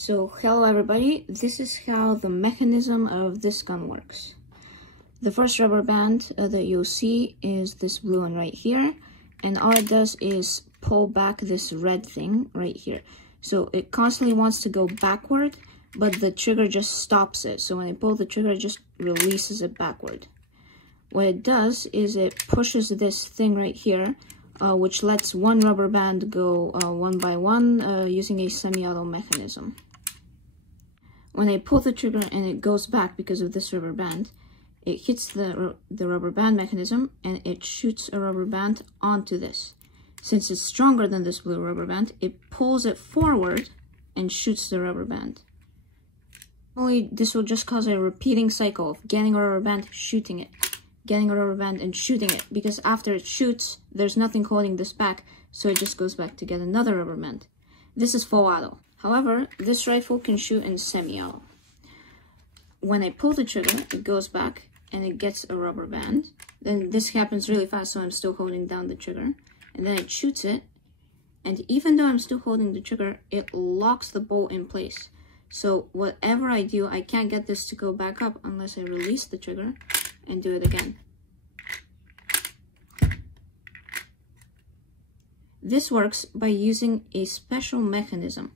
So hello everybody, this is how the mechanism of this gun works. The first rubber band that you'll see is this blue one right here, and all it does is pull back this red thing right here. So it constantly wants to go backward, but the trigger just stops it. So when I pull the trigger, it just releases it backward. What it does is it pushes this thing right here, which lets one rubber band go one by one using a semi-auto mechanism. When I pull the trigger and it goes back because of this rubber band, it hits the rubber band mechanism and it shoots a rubber band onto this. Since it's stronger than this blue rubber band, it pulls it forward and shoots the rubber band. Only this will just cause a repeating cycle of getting a rubber band, shooting it, getting a rubber band and shooting it, because after it shoots, there's nothing holding this back, so it just goes back to get another rubber band. This is full auto. However, this rifle can shoot in semi-auto. When I pull the trigger, it goes back and it gets a rubber band. Then this happens really fast, so I'm still holding down the trigger. And then it shoots it, and even though I'm still holding the trigger, it locks the bolt in place. So whatever I do, I can't get this to go back up unless I release the trigger and do it again. This works by using a special mechanism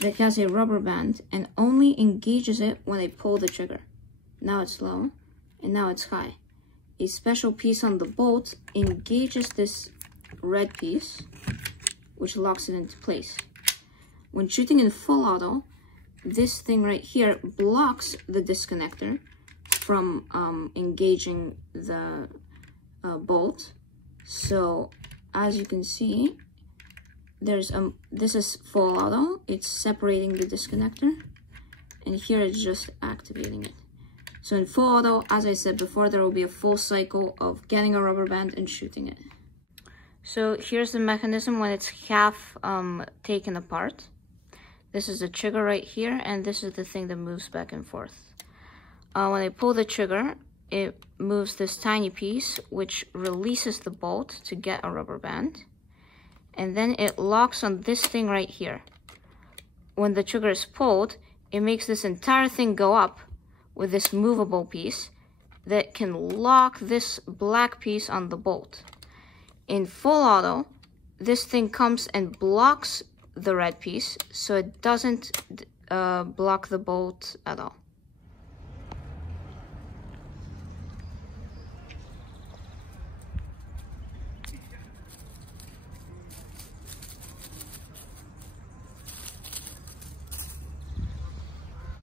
that has a rubber band and only engages it when I pull the trigger. Now it's low, and now it's high. A special piece on the bolt engages this red piece, which locks it into place. When shooting in full auto, this thing right here blocks the disconnector from engaging the bolt. So as you can see, this is full auto, it's separating the disconnector, and here it's just activating it. So in full auto, as I said before, there will be a full cycle of getting a rubber band and shooting it. So here's the mechanism when it's half taken apart. This is the trigger right here, and this is the thing that moves back and forth. When I pull the trigger, it moves this tiny piece, which releases the bolt to get a rubber band. And then it locks on this thing right here. When the trigger is pulled, it makes this entire thing go up with this movable piece that can lock this black piece on the bolt. In full auto, this thing comes and blocks the red piece, so it doesn't block the bolt at all.